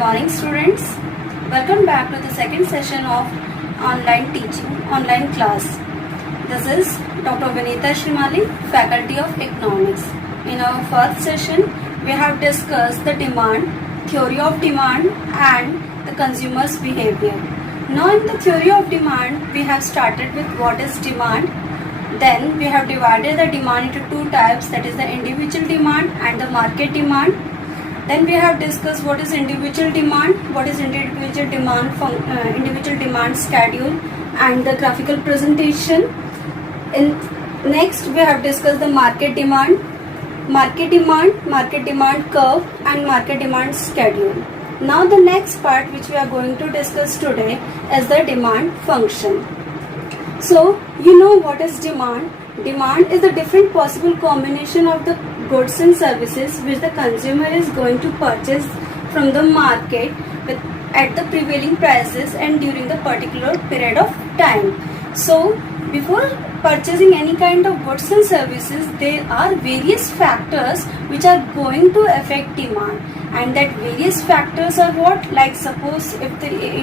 morning, students. Welcome back to the second session of online teaching, online class. This is Dr. Vinita Shrimali, Faculty of Economics. In our first session, we have discussed the demand, theory of demand and the consumer's behavior. Now in the theory of demand, we have started with what is demand. Then we have divided the demand into two types, that is the individual demand and the market demand. Then we have discussed what is individual demand, what is individual demand schedule and the graphical presentation. Next we have discussed the market demand curve and market demand schedule. Now the next part which we are going to discuss today is the demand function. So you know what is demand. Demand is the different possible combination of the goods and services which the consumer is going to purchase from the market at the prevailing prices and during the particular period of time. So before purchasing any kind of goods and services, there are various factors which are going to affect demand, and that various factors are what? Like suppose if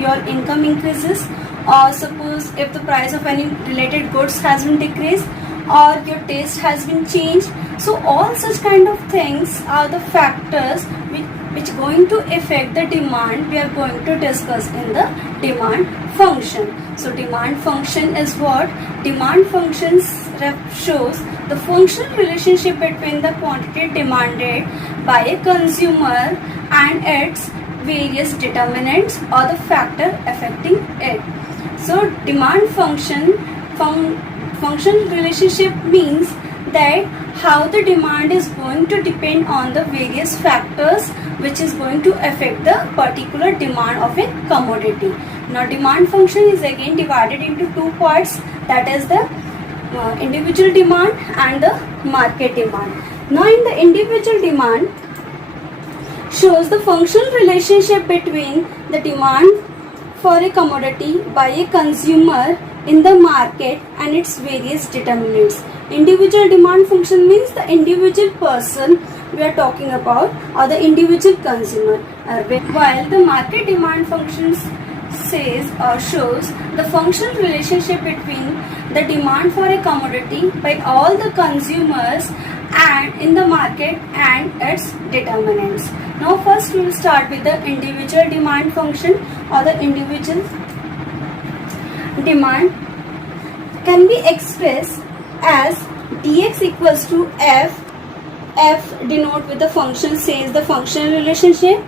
your income increases, or suppose if the price of any related goods has been decreased, or your taste has been changed. So all such kind of things are the factors which going to affect the demand we are going to discuss in the demand function. So demand function is what? Demand functions shows the functional relationship between the quantity demanded by a consumer and its various determinants or the factor affecting it. So demand functional relationship means that how the demand is going to depend on the various factors which is going to affect the particular demand of a commodity. Now demand function is again divided into two parts, that is the individual demand and the market demand. Now in the individual demand shows the functional relationship between the demand for a commodity by a consumer in the market and its various determinants. Individual demand function means the individual person we are talking about, or the individual consumer, while the market demand functions says or shows the functional relationship between the demand for a commodity by all the consumers and in the market and its determinants. Now first we will start with the individual demand function, or the individual demand can be expressed as dx equals to f denote with the function says the functional relationship,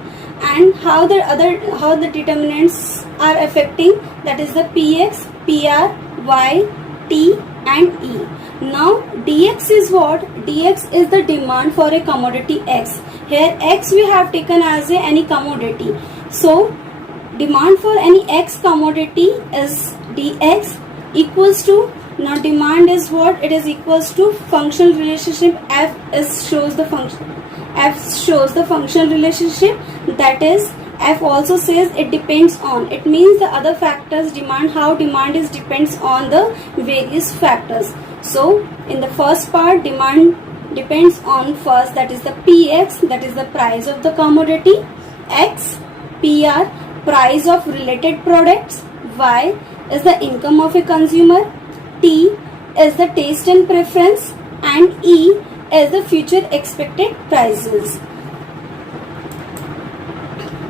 and how the determinants are affecting, that is the px, pr, y, t and e. Now dx is what? Dx is the demand for a commodity x. Here x we have taken as any commodity. So demand for any x commodity is dx equals to, now demand is what? It is equals to functional relationship f shows the functional relationship, that is f also says it depends on. It means the other factors demand, how demand is depends on the various factors. So in the first part demand depends on first, that is the px, that is the price of the commodity, x, pr, price of related products, y is the income of a consumer, T is the taste and preference, and E is the future expected prices.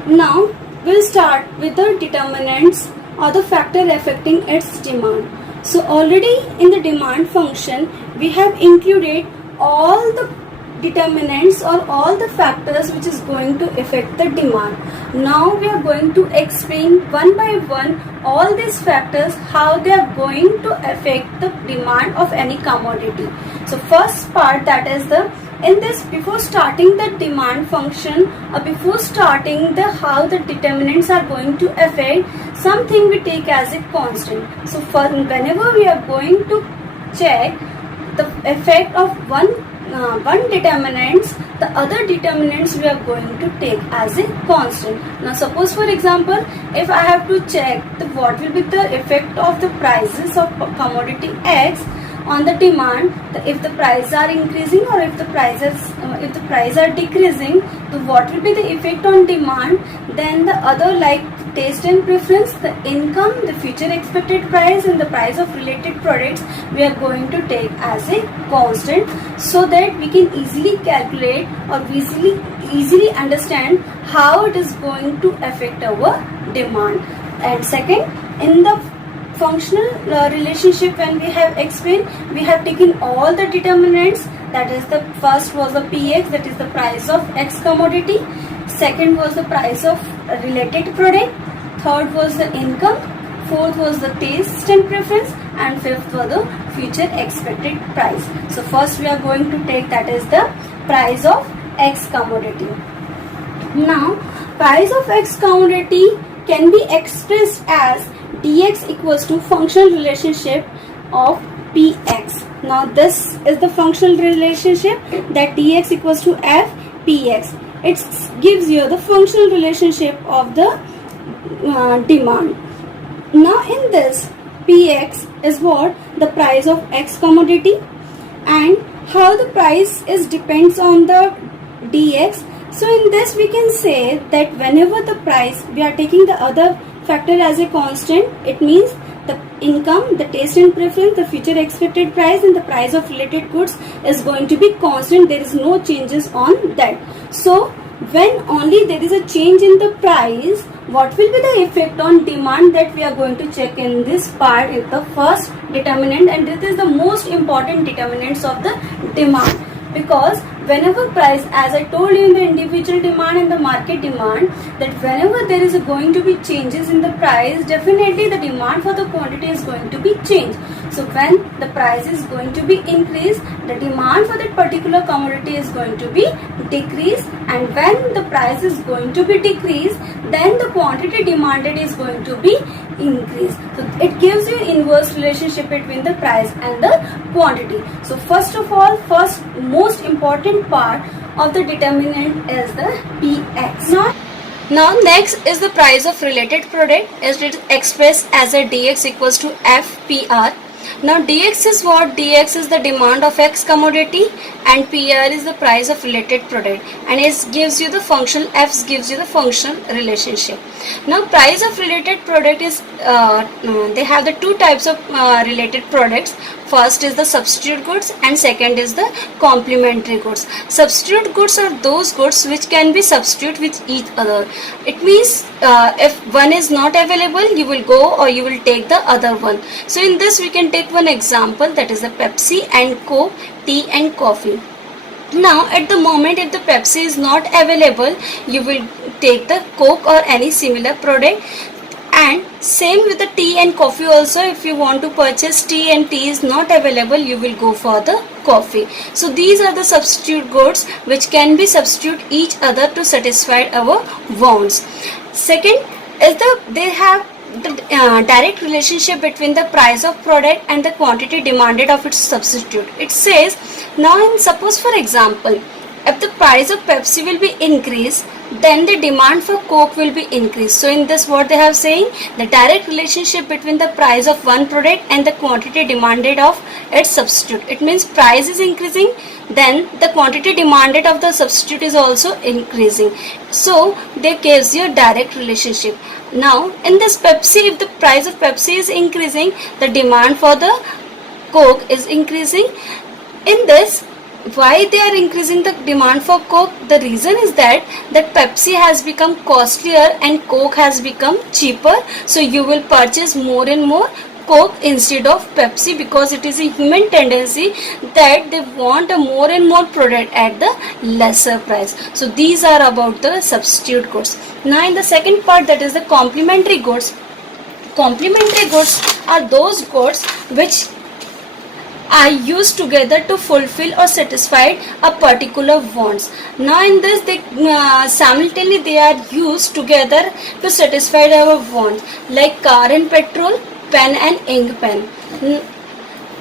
Now we'll start with the determinants or the factor affecting its demand. So already in the demand function we have included all the determinants or all the factors which is going to affect the demand. Now we are going to explain one by one all these factors, how they are going to affect the demand of any commodity. So first part, that is before starting the demand function, or before starting the how the determinants are going to affect, something we take as a constant. So whenever we are going to check the effect of one determinants, the other determinants we are going to take as a constant. Now suppose for example, if I have to check what will be the effect of the prices of commodity X on the demand, if the prices are increasing or if the prices are decreasing, so what will be the effect on demand? Then the other like taste and preference, the income, the future expected price and the price of related products we are going to take as a constant, so that we can easily calculate or easily understand how it is going to affect our demand. And second, in the functional relationship, when we have explained, we have taken all the determinants. That is, the first was the PX, that is the price of X commodity. Second was the price of related product. Third was the income. Fourth was the taste and preference. And fifth was the future expected price. So first we are going to take, that is the price of X commodity. Now, price of X commodity can be expressed as dx equals to functional relationship of px. Now this is the functional relationship, that dx equals to f px. It gives you the functional relationship of the demand. Now in this, px is what? The price of x commodity, and how the price is depends on the dx. So in this we can say that whenever the price, we are taking the other factor as a constant, it means the income, the taste and preference, the future expected price and the price of related goods is going to be constant. There is no changes on that. So when only there is a change in the price, what will be the effect on demand, that we are going to check in this part is the first determinant, and this is the most important determinants of the demand. Because whenever price, as I told you in the individual demand and the market demand, that whenever there is going to be changes in the price, definitely the demand for the quantity is going to be changed. So when the price is going to be increased, the demand for that particular commodity is going to be decreased, and when the price is going to be decreased, then the quantity demanded is going to be increased. So it gives you inverse relationship between the price and the quantity. So first of all, first most important part of the determinant is the px. Now next is the price of related product, as it is expressed as a dx equals to fpr. Now dx is what? Dx is the demand of x commodity and pr is the price of related product, and it gives you the function, f gives you the functional relationship. Now price of related product is, they have the two types of related products. First is the substitute goods and second is the complementary goods. Substitute goods are those goods which can be substituted with each other. It means if one is not available, you will go or you will take the other one. So in this we can take one example, that is the Pepsi and Coke, tea and coffee. Now at the moment, if the Pepsi is not available, you will take the Coke or any similar product. And same with the tea and coffee also, if you want to purchase tea and tea is not available, you will go for the coffee. So these are the substitute goods which can be substitute each other to satisfy our wants. Second is they have the direct relationship between the price of product and the quantity demanded of its substitute. It says, now suppose for example, if the price of Pepsi will be increased, then the demand for Coke will be increased. So in this, what they have saying, the direct relationship between the price of one product and the quantity demanded of its substitute. It means price is increasing, then the quantity demanded of the substitute is also increasing. So they gives you a direct relationship. Now in this Pepsi, if the price of Pepsi is increasing, the demand for the Coke is increasing. In this, why they are increasing the demand for Coke? The reason is that Pepsi has become costlier and Coke has become cheaper. So you will purchase more and more Coke instead of Pepsi, because it is a human tendency that they want a more and more product at the lesser price. So these are about the substitute goods. Now in the second part, that is the complementary goods. Complementary goods are those goods which are used together to fulfill or satisfy a particular wants. Now in this, they simultaneously they are used together to satisfy our wants, like car and petrol, pen and ink pen.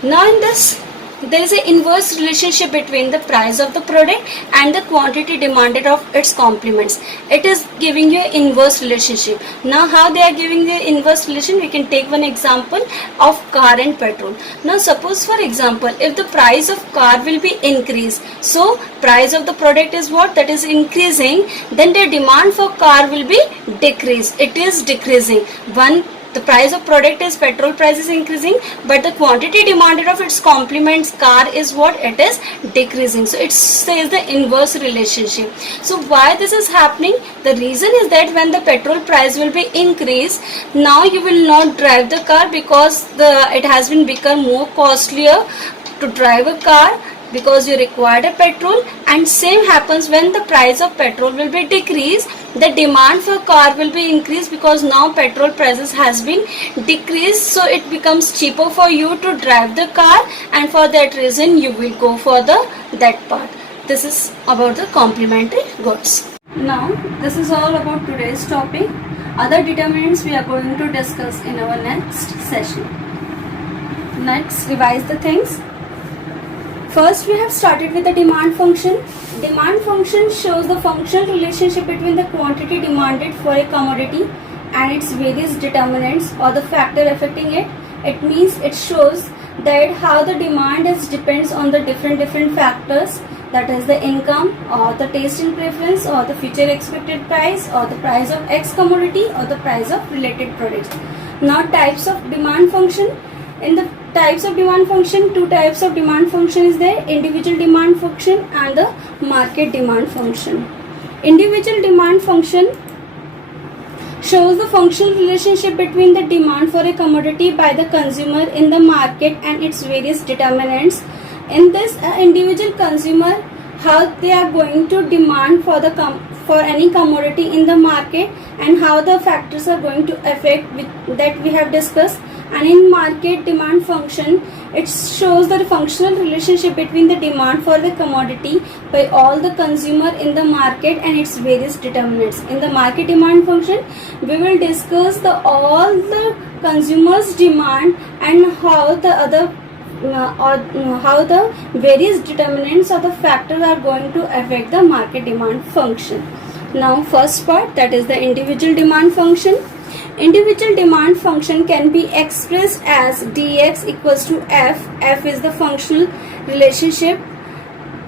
Now in this, there is an inverse relationship between the price of the product and the quantity demanded of its complements. It is giving you an inverse relationship. Now how they are giving the inverse relation, we can take one example of car and petrol. Now suppose for example, if the price of car will be increased, so price of the product is what, that is increasing, then the demand for car will be decreased. It is decreasing. The price of product is petrol price is increasing, but the quantity demanded of its complements car is what, it is decreasing. So it says the inverse relationship. So why this is happening? The reason is that when the petrol price will be increased, now you will not drive the car because it has been become more costlier to drive a car, because you require a petrol. And same happens when the price of petrol will be decreased, the demand for car will be increased, because now petrol prices has been decreased, so it becomes cheaper for you to drive the car, and for that reason you will go for that part. This is about the complementary goods. Now this is all about today's topic. Other determinants we are going to discuss in our next session. Let's revise the things. First, we have started with the demand function. Demand function shows the functional relationship between the quantity demanded for a commodity and its various determinants or the factor affecting it. It means it shows that how the demand depends on the different factors, that is the income or the taste and preference or the future expected price or the price of X commodity or the price of related products. Now types of demand function. In the types of demand function, two types of demand function is there, individual demand function and the market demand function. Individual demand function shows the functional relationship between the demand for a commodity by the consumer in the market and its various determinants. In this, individual consumer, how they are going to demand for any commodity in the market and how the factors are going to affect that we have discussed. And in market demand function, it shows the functional relationship between the demand for the commodity by all the consumer in the market and its various determinants. In the market demand function, we will discuss all the consumers' demand and how the how the various determinants or the factors are going to affect the market demand function. Now first part, that is the individual demand function. Individual demand function can be expressed as dx equals to f. F is the functional relationship.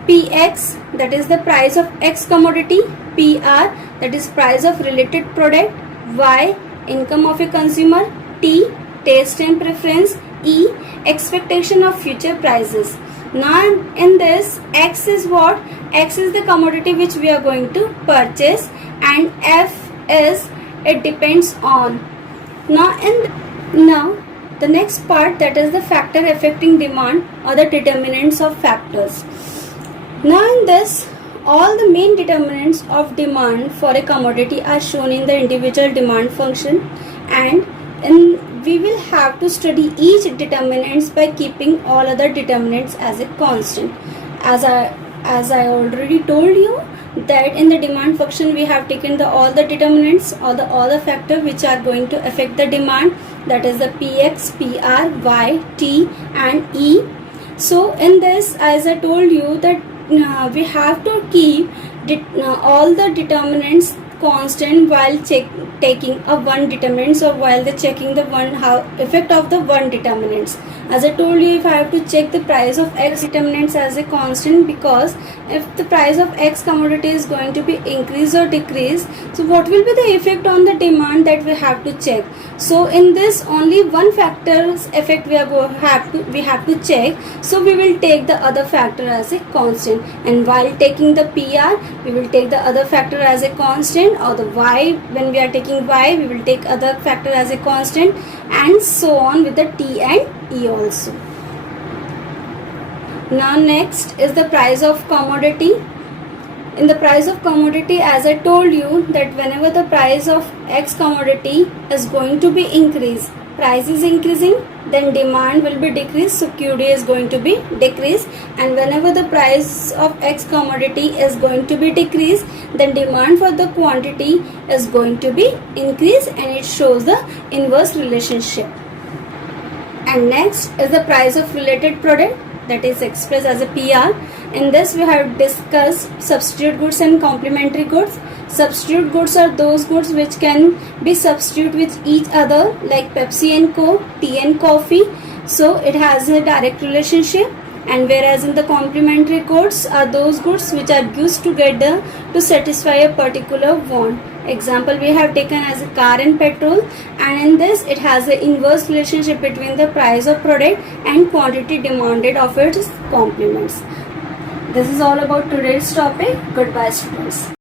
Px, that is the price of X commodity. Pr, that is price of related product. Y, income of a consumer. T, taste and preference. E, expectation of future prices. Now in this, X is what? X is the commodity which we are going to purchase, and F is it depends on. Now the next part, that is the factor affecting demand or the determinants of factors. Now in this, all the main determinants of demand for a commodity are shown in the individual demand function, and we will have to study each determinants by keeping all other determinants as a constant. As I already told you, that in the demand function we have taken all the determinants or all the factors which are going to affect the demand, that is the Px, Pr, Y, T and E. So in this, as I told you, that we have to keep all the determinants constant while taking a one determinants or while checking the effect of the one determinants. As I told you, if I have to check the price of X determinants as a constant, because if the price of X commodity is going to be increased or decreased, so what will be the effect on the demand that we have to check. So in this, only one factor's effect we have to check, so we will take the other factor as a constant, and while taking the PR we will take the other factor as a constant, or the Y, when we are taking Y we will take other factor as a constant, and so on with the T and E also. Now next is the price of commodity. In the price of commodity, as I told you, that whenever the price of X commodity is going to be increased, price is increasing, then demand will be decreased, so QD is going to be decreased, and whenever the price of X commodity is going to be decreased, then demand for the quantity is going to be increased, and it shows the inverse relationship. And next is the price of related product. that is expressed as a PR. In this we have discussed substitute goods and complementary goods. Substitute goods are those goods which can be substituted with each other, like Pepsi and Coke, tea and coffee. So it has a direct relationship. And whereas in the complementary goods are those goods which are used together to satisfy a particular want. Example we have taken as a car and petrol, and in this it has an inverse relationship between the price of product and quantity demanded of its complements. This is all about today's topic. Goodbye, students.